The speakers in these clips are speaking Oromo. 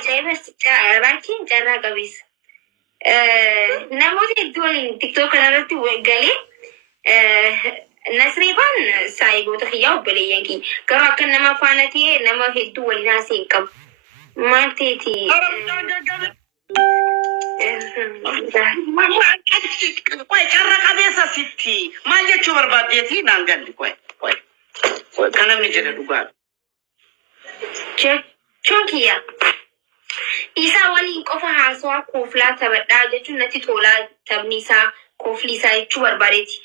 ajaa'ibas baay'een carraa qabis. Namoota hedduun TikTok kanarratti galee Nasriibaan saayiboota kiyyaa obboleeyyan kiyya. Garuu akka nama faana ta'e nama hedduu waliin haasa'e hin qabu. Maal ta'eeti? Qoy carra qabeessa sitti maal jechuu barbaaddeeti naan galli qoy kan namni jedhe dhugaa. Jechuun kiyya. Isaa waliin qofa haasawaa kooflaa taphadhaa jechuun natti tolaa taphni isaa koofli isaa jechuu barbaadeeti.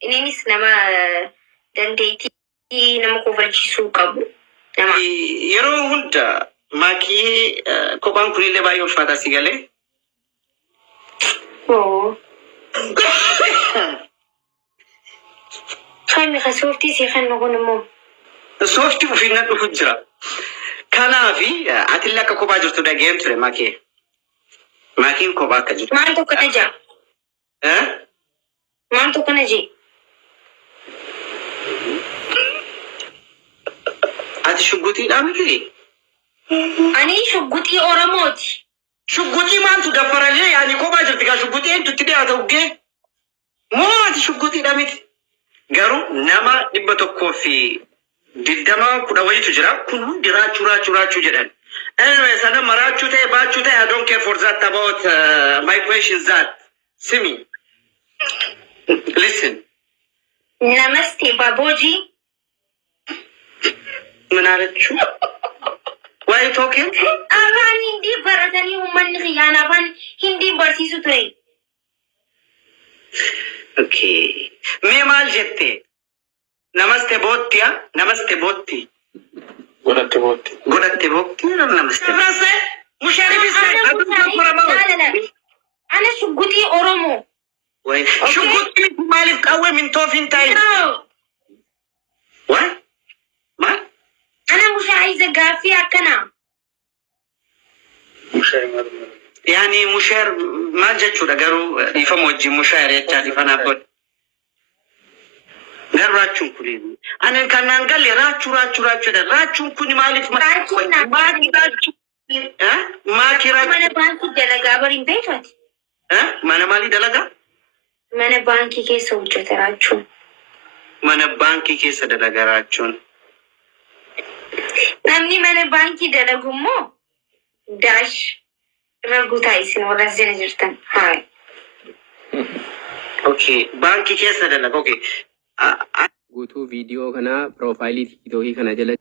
Innis nama dandeettii nama kofalchiisuu qabu. Yeroo hunda maakii kophaan kunillee baay'ee ulfaataa si galee. Kan sooftii si kan nuqun immoo. Sooftii ofiin dhufu jira. Kanaafi ati akka kophaa jirtu dhageen ture maakee. Maakiin kophaa akka jirtu. Maal tokko na jaa? Maal tokko na jee? Ati shugguxiidhaa miti? Ani shugguxii Oromooti. Shugguxii maaltu daffaralee yaani kophaa jirti kaa shugguxii eenyutti dhiyaata uggee? Moo ati shugguxiidhaa miti? Garuu nama 120 wayitu jira. Kun hundi raachuu jedhan. Anyway, sana maraachuu ta'e baachuu ta'e I don't care for that about my questions that. Simi. Listen. Namaste Baboji. Manarachu. Why are you talking? Afaan hindi baratanii uummanni xiyyaan afaan hindi barsiisu ture. Okay. Mee maal jette? Namaste boottiya? Namaste bootti. Godhatte bootti. Godhatte bootti namaste. Namaste. Musharifis. Ana shugguxii Oromoo. Wait. Shugguxii maaliif qawwee mintoofiin taa'e? What? Maal? Ana mushaayiza gaaffii akkana. Yani musheer maal jechuudha garuu ifama wajjin musheer jechaati fanaaf godhe. Garuu raachuun kuni ani kanaan galle raachuu jedha. Raachuun kuni maaliif maakii mana baankii dalagaa bariin beekati. Mana maalii dalagaa? Mana baankii keessa hojjeta raachuun. Mana baankii keessa dalagaa raachuun. Namni mana baankii dalagu immoo daash raguutaa isin warra jala jirtan. Haa. Okay, baankii keessa dalaga. Okay. Guutuu viidiyoo kana piroofaayilii tiiktookii kana jala